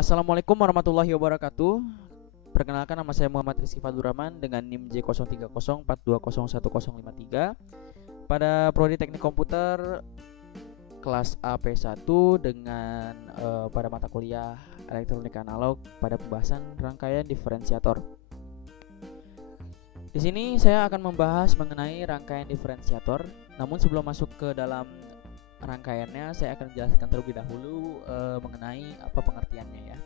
Assalamualaikum warahmatullahi wabarakatuh. Perkenalkan, nama saya Muhammad Rizky Fadlurrahman dengan NIM J0304204053 pada prodi Teknik Komputer kelas AP1 dengan pada mata kuliah Elektronika Analog pada pembahasan rangkaian diferensiator. Di sini saya akan membahas mengenai rangkaian diferensiator. Namun sebelum masuk ke dalam rangkaiannya, saya akan menjelaskan terlebih dahulu mengenai apa pengertiannya ya.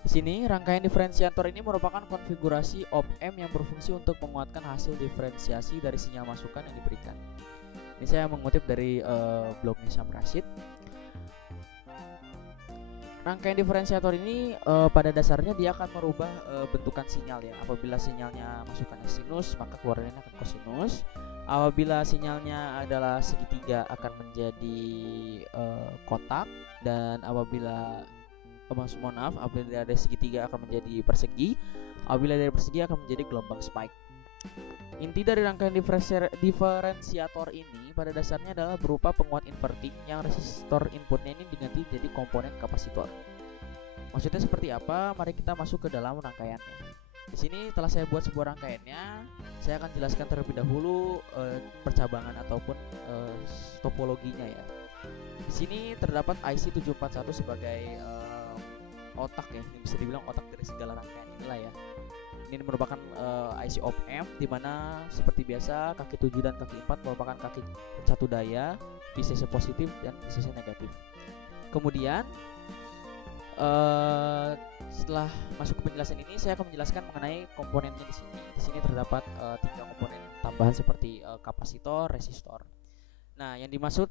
Di sini rangkaian diferensiator ini merupakan konfigurasi op-amp yang berfungsi untuk menguatkan hasil diferensiasi dari sinyal masukan yang diberikan. Ini saya mengutip dari blognya Syam Rashid. Rangkaian diferensiator ini pada dasarnya dia akan merubah bentukan sinyal ya. Apabila sinyalnya masukannya sinus, maka keluarannya akan kosinus. Apabila sinyalnya adalah segitiga akan menjadi kotak, dan apabila apabila ada segitiga akan menjadi persegi, apabila dari persegi akan menjadi gelombang spike. Inti dari rangkaian diferensiator ini pada dasarnya adalah berupa penguat inverting yang resistor inputnya ini diganti jadi komponen kapasitor. Maksudnya seperti apa? Mari kita masuk ke dalam rangkaiannya. Di sini telah saya buat sebuah rangkaiannya. Saya akan jelaskan terlebih dahulu percabangan ataupun topologinya ya. Di sini terdapat IC 741 sebagai otak ya. Ini bisa dibilang otak dari segala rangkaian inilah ya. Ini merupakan IC op-amp di mana seperti biasa kaki 7 dan kaki 4 merupakan kaki satu daya, VCC positif dan VCC negatif. Kemudian setelah masuk ke penjelasan ini, saya akan menjelaskan mengenai komponennya di sini. Di sini terdapat 3 komponen tambahan seperti kapasitor, resistor. Nah, yang dimaksud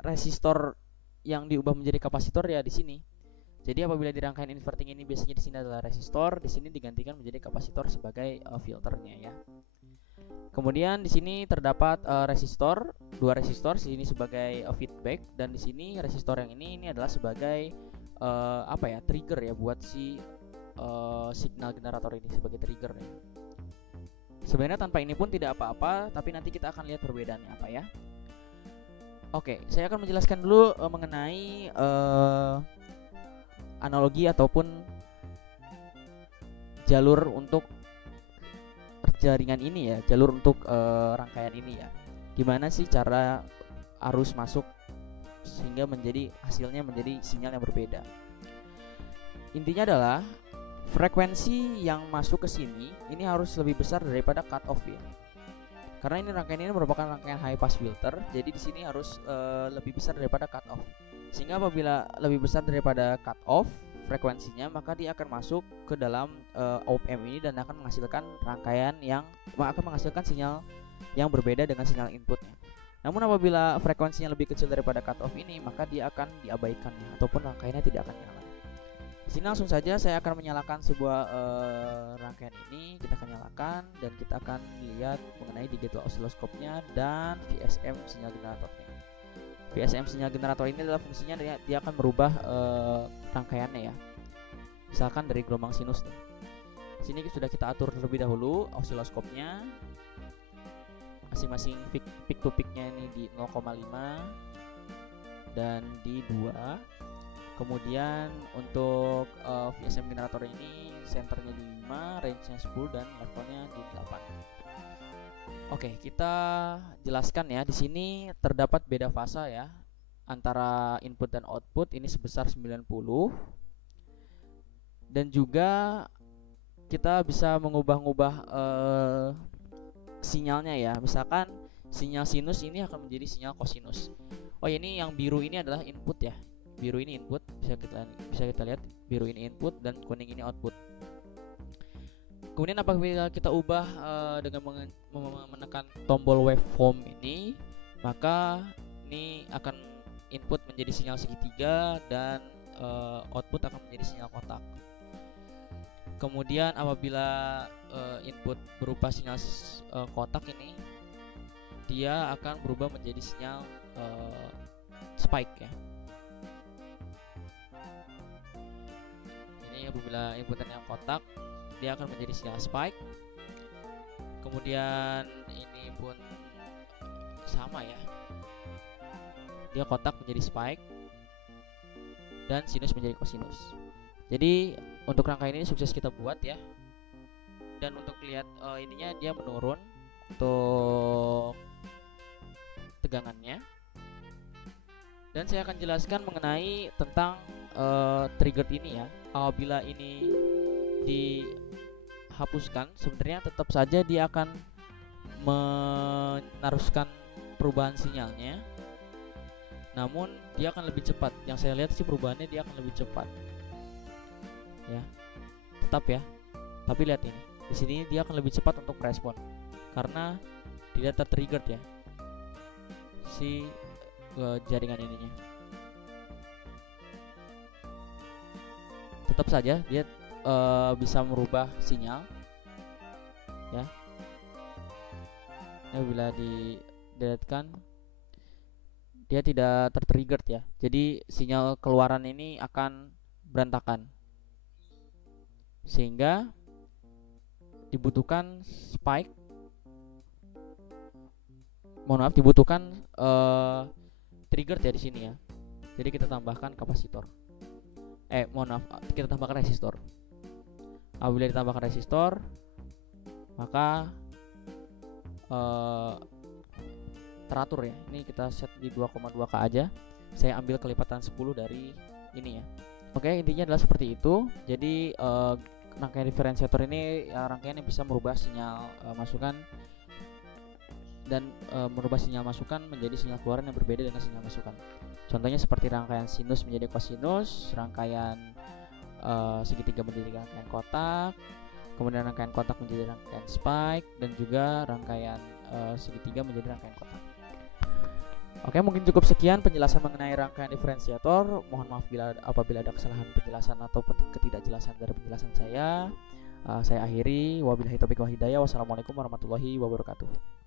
resistor yang diubah menjadi kapasitor ya di sini. Jadi apabila di rangkaian inverting ini biasanya di sini adalah resistor, di sini digantikan menjadi kapasitor sebagai filternya ya. Kemudian di sini terdapat resistor, 2 resistor, di sini sebagai feedback, dan di sini resistor yang ini adalah sebagai trigger ya buat si signal generator ini, sebagai trigger ya. Sebenarnya tanpa ini pun tidak apa-apa, tapi nanti kita akan lihat perbedaannya apa ya. Oke, saya akan menjelaskan dulu mengenai analogi ataupun jalur untuk jaringan ini ya, jalur untuk rangkaian ini ya. Gimana sih cara arus masuk sehingga menjadi hasilnya menjadi sinyal yang berbeda. Intinya adalah frekuensi yang masuk ke sini ini harus lebih besar daripada cut off ya. Karena ini rangkaian ini merupakan rangkaian high pass filter, jadi di sini harus lebih besar daripada cut off. Sehingga apabila lebih besar daripada cut off frekuensinya, maka dia akan masuk ke dalam op-amp ini dan akan menghasilkan rangkaian yang akan menghasilkan sinyal yang berbeda dengan sinyal inputnya. Namun apabila frekuensinya lebih kecil daripada cut off ini, maka dia akan diabaikan ya, ataupun rangkaiannya tidak akan nyala. Di sini langsung saja saya akan menyalakan sebuah rangkaian ini. Kita akan nyalakan dan kita akan lihat mengenai digital oscilloscope-nya dan VSM sinyal generatornya. VSM sinyal generator ini adalah fungsinya dia akan merubah rangkaiannya ya. Misalkan dari gelombang sinus nih. Sini sudah kita atur terlebih dahulu oscilloscope-nya. Masing-masing peak to peak-nya ini di 0,5 dan di 2. Kemudian untuk VSM generator ini senternya di 5, range-nya 10 dan levelnya di 8. Oke, kita jelaskan ya. Di sini terdapat beda fasa ya antara input dan output, ini sebesar 90. Dan juga kita bisa mengubah-ubah sinyalnya ya. Misalkan sinyal sinus ini akan menjadi sinyal kosinus. Oh, ini yang biru ini adalah input ya. Biru ini input, bisa kita lihat biru ini input dan kuning ini output. Kemudian apabila kita ubah dengan menekan tombol waveform ini, maka ini akan input menjadi sinyal segitiga dan output akan menjadi sinyal kotak. Kemudian apabila input berupa sinyal kotak ini, dia akan berubah menjadi sinyal spike ya. Apabila inputannya kotak, dia akan menjadi sinyal spike. Kemudian ini pun sama ya, dia kotak menjadi spike. dan sinus menjadi kosinus. Jadi untuk rangkaian ini sukses kita buat ya. Dan untuk lihat ininya dia menurun untuk tegangannya. Dan saya akan jelaskan mengenai tentang trigger ini ya. Apabila ini dihapuskan, sebenarnya tetap saja dia akan meneruskan perubahan sinyalnya, namun dia akan lebih cepat. Yang saya lihat sih perubahannya dia akan lebih cepat ya, tetap ya. Tapi lihat ini, di sini dia akan lebih cepat untuk merespon karena tidak tertrigger ya si jaringan ininya. Tetap saja dia bisa merubah sinyal ya. Nah, bila dideletkan dia tidak tertrigger ya. Jadi sinyal keluaran ini akan berantakan, sehingga dibutuhkan spike. Dibutuhkan trigger ya di sini ya. Jadi kita tambahkan kapasitor. Kita tambahkan resistor. Apabila ditambahkan resistor, maka teratur ya. Ini kita set di 2,2K aja. Saya ambil kelipatan 10 dari ini ya. Oke, intinya adalah seperti itu. Jadi rangkaian diferensiator ini rangkaian yang bisa merubah sinyal masukan dan merubah sinyal masukan menjadi sinyal keluaran yang berbeda dengan sinyal masukan. Contohnya seperti rangkaian sinus menjadi kosinus, rangkaian segitiga menjadi rangkaian kotak, kemudian rangkaian kotak menjadi rangkaian spike, dan juga rangkaian segitiga menjadi rangkaian kotak. Oke, mungkin cukup sekian penjelasan mengenai rangkaian diferensiator. Mohon maaf apabila ada kesalahan penjelasan atau ketidakjelasan dari penjelasan saya. Saya akhiri. Wabillahi taufiq wal hidayah. Wassalamualaikum warahmatullahi wabarakatuh.